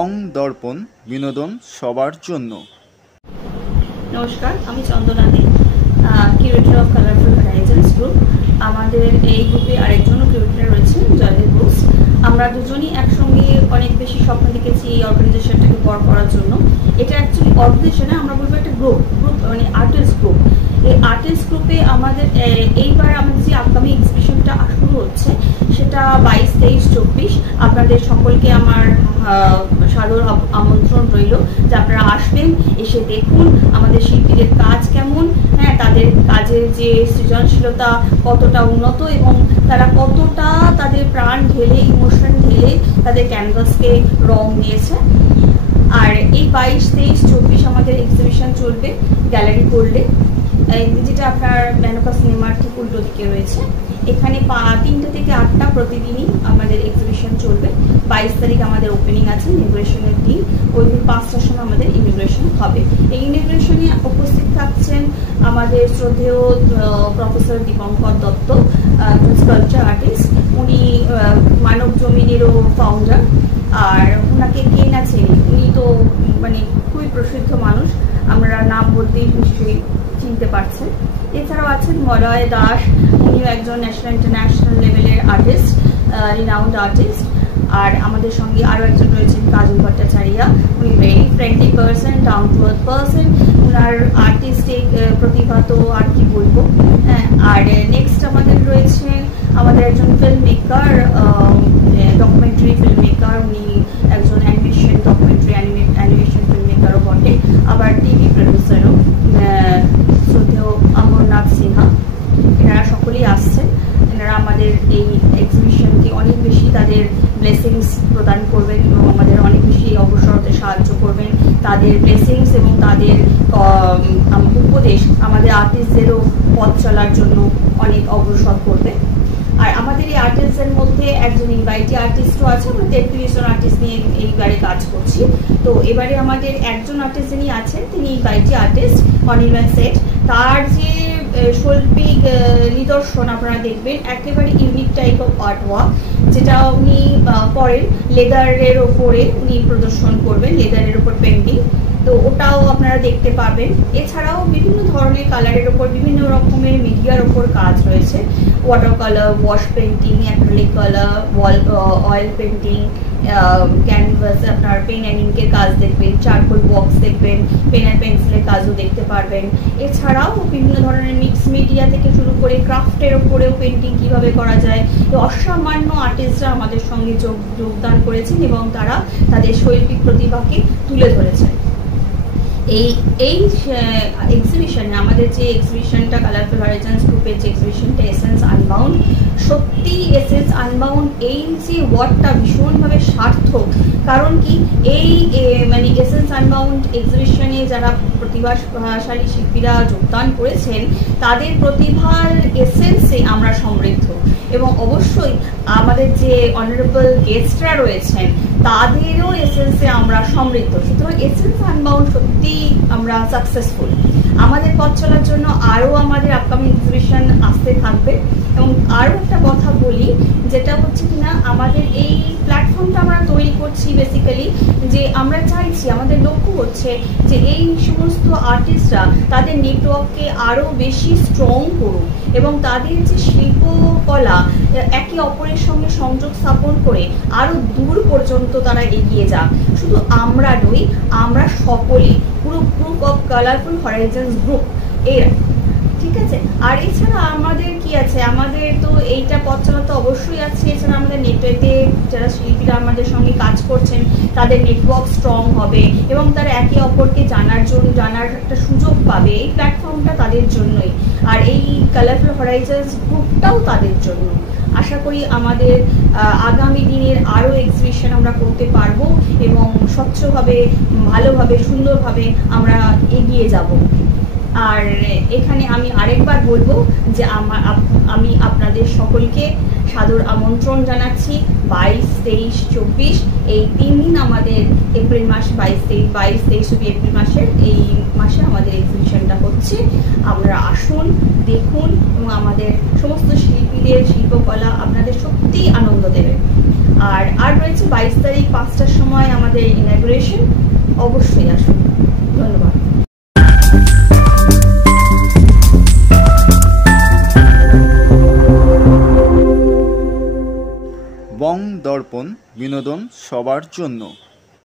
রং দর্পণ বিনোদন সবার জন্য। নমস্কার, আমি চন্দনাদি, curator of colourful horizons group. আমাদের এই গ্রুপে আরেকজনও কিউরেটর রয়েছেন, জয়দেব ঘোষ। আমরা দুজনই একসঙ্গে অনেক বেশি স্বপ্ন দেখেছি এই অর্গানাইজেশনটাকে বড় করার জন্য। এটা অ্যাকচুয়ালি অর্গানাইজেশনে আমরা বলবো একটা গ্রুপ মানে আর্টিস্ট গ্রুপ। এই আর্টিস্ট গ্রুপে আমাদের এইবার আমাদের যে আপকামিং এক্সিবিশনটা শুরু হচ্ছে সেটা 22, 23, 24। আপনাদের সকলকে আমার সাদর আমন্ত্রণ রইল যে আপনারা আসবেন, এসে দেখুন আমাদের শিল্পীদের কাজ কেমন, হ্যাঁ, তাদের কাজের যে সৃজনশীলতা কতটা উন্নত এবং তারা কতটা তাদের প্রাণ ঢেলে, ইমোশন ঢেলে তাদের ক্যানভাসকে রং দিয়েছে। আর এই 22, 23, 24 আমাদের এক্সিবিশন চলবে গ্যালারি গোল্ডে, যেটা আপনার মেনকা সিনেমার ঠিক উল্টো দিকে রয়েছে। এখানে 3টে থেকে 8টা প্রতিদিনই আমাদের এক্সিবিশন চলবে। 22 তারিখ আমাদের ওপেনিং আছে ইমিগ্রেশনের দিন। ওই দিন 5টার সময় আমাদের ইমিগ্রেশন হবে। এই ইমিগ্রেশনে উপস্থিত থাকছেন আমাদের শ্রদ্ধেয় professor Dipankar Dutta, sculpture artist. উনি মানব জমিনেরও ফাউন্ডার। আর ওনাকে কে না চেনে, উনি তো মানে খুবই প্রসিদ্ধ মানুষ, আমরা নাম বলতেই নিশ্চয়ই চিনতে পারছেন। এছাড়াও আছেন মলয় দাস, উনিও একজন ন্যাশনাল ইন্টারন্যাশনাল লেভেলের আর্টিস্ট, রিনাউন্ড আর্টিস্ট। আর আমাদের সঙ্গে আরও একজন রয়েছেন কাজল ভট্টাচার্য, উনি very friendly person, down to earth person. ওনার আর্টিস্টিক প্রতিভা তো আর কি বলবো। আর নেক্সট আমাদের রয়েছেন আমাদের একজন film maker, documentary film maker. উনি একজন অ্যানিমেশন ডকুমেন্টারি অ্যানিমেশন ফিল্ম মেকারও বটে, আবার টিভি প্রডিউসারও, শ্রদ্ধেয় অমরনাথ সিনহা। এনারা সকলেই আসছেন। এনারা আমাদের এই এক্সিবিশনকে অনেক বেশি তাদের ব্লেসিংস প্রদান করবেন এবং আমাদের অনেক বেশি অগ্রসর হতে সাহায্য করবেন। তাদের ব্লেসিংস এবং তাদের উপদেশ আমাদের আর্টিস্টদেরও পথ চলার জন্য অনেক অগ্রসর করবে। আর আমাদের এই আর্টিস্টদের মধ্যে একজন ইনভাইটি আর্টিস্টও আছে। আমরা 33 জন আর্টিস্ট নিয়ে এইবারে কাজ করছি। তো এবারে আমাদের একজন আর্টিস্ট যিনি আছেন তিনি ইনভাইটি আর্টিস্ট অনির্বাণ সেট। তার যে শৈল্পিক নিদর্শন আপনারা দেখবেন, একেবারে unique type of art work, যেটা উনি করেন লেদারের ওপরে উনি প্রদর্শন করবেন, লেদারের ওপর পেন্টিং। তো ওটাও আপনারা দেখতে পাবেন। এছাড়াও বিভিন্ন ধরনের কালারের ওপর, বিভিন্ন রকমের মিডিয়ার ওপর কাজ রয়েছে। Water colour, wash painting, acrylic colour, oil painting, canvas, আপনার পেন অ্যান্ড ইঙ্কের কাজ দেখবেন, চারকোল বক্স দেখবেন, পেন অ্যান্ড পেন্সিলের কাজও দেখতে পারবেন। এছাড়াও বিভিন্ন ধরনের মিক্স মিডিয়া থেকে শুরু করে ক্রাফটের ওপরেও পেন্টিং কিভাবে করা যায়, অসামান্য আর্টিস্টরা আমাদের সঙ্গে যোগদান করেছেন এবং তারা তাদের শৈল্পিক প্রতিভাকে তুলে ধরেছেন। এই এক্সিবিশনে আমাদের যে এক্সিবিশনটা কালারফুল হরাইজন্স গ্রুপের যে এক্সিবিশনটা এসেন্স আনবাউন্ড, সত্যি এসেন্স আনবাউন্ড এই যে ওয়ার্ডটা ভীষণভাবে সার্থক। কারণ কি, এই মানে এসেন্স আনবাউন্ড এক্সিবিশনে যারা প্রতিভাশালী শিল্পীরা যোগদান করেছেন তাদের প্রতিভার এসেন্সে আমরা সমৃদ্ধ এবং অবশ্যই আমাদের যে অনারেবল গেস্টরা রয়েছেন তাদেরও এসেন্সে আমরা সমৃদ্ধ। সুতরাং এসেন্স আনবাউন্ড সত্যি আমরা সাকসেসফুল। আমাদের পথ চলার জন্য আরও আমাদের আপকামিং এক্সিবিশন আসতে থাকবে। এবং আরও একটা কথা বলি, যেটা হচ্ছে কিনা আমাদের এই প্ল্যাটফর্মটা আমরা তৈরি করছি বেসিক্যালি যে আমরা চাইছি, আমাদের লক্ষ্য হচ্ছে যে এই সমস্ত আর্টিস্টরা তাদের নেটওয়ার্ককে আরও বেশি স্ট্রং করুক এবং তাদের যে শিল্পকলা একে অপরের সঙ্গে সংযোগ স্থাপন করে আরও দূর পর্যন্ত তারা এগিয়ে যাক। শুধু আমরা নই, আমরা সকলে, পুরো group of colourful horizons group এর, ঠিক আছে। আর এছাড়া আমাদের কি আছে, আমাদের তো এইটা পথ চলা তো অবশ্যই আছে। এছাড়া আমাদের নেটওয়ার্কে যারা শিল্পীরা আমাদের সঙ্গে কাজ করছেন তাদের নেটওয়ার্ক স্ট্রং হবে এবং তারা একে অপরকে জানার একটা সুযোগ পাবে। এই প্ল্যাটফর্মটা তাদের জন্যই, আর এই কালারফুল হরাইজন্স গ্রুপটাও তাদের জন্য। আশা করি আমাদের আগামী দিনের আরও এক্সিবিশন আমরা করতে পারবো এবং স্বচ্ছভাবে, ভালোভাবে, সুন্দরভাবে আমরা এগিয়ে যাব। আর এখানে আমি আরেকবার বলবো যে আমি আপনাদের সকলকে সাদর আমন্ত্রণ জানাচ্ছি 22, 23, 24 এই 3 দিন আমাদের এপ্রিল মাস 22, 23 এপ্রিল মাসের এই মাসে আমাদের এক্সিবিশনটা হচ্ছে। আপনারা আসুন, দেখুন এবং আমাদের সমস্ত শিল্পীদের শিল্পকলা আপনাদের সত্যিই আনন্দ দেবে। আর রয়েছে 22 তারিখ 5টার সময় আমাদের ইনঅগ্রেশন। অবশ্যই আসুন। ধন্যবাদ। বং দর্পণ, বিনোদন সবার জন্য।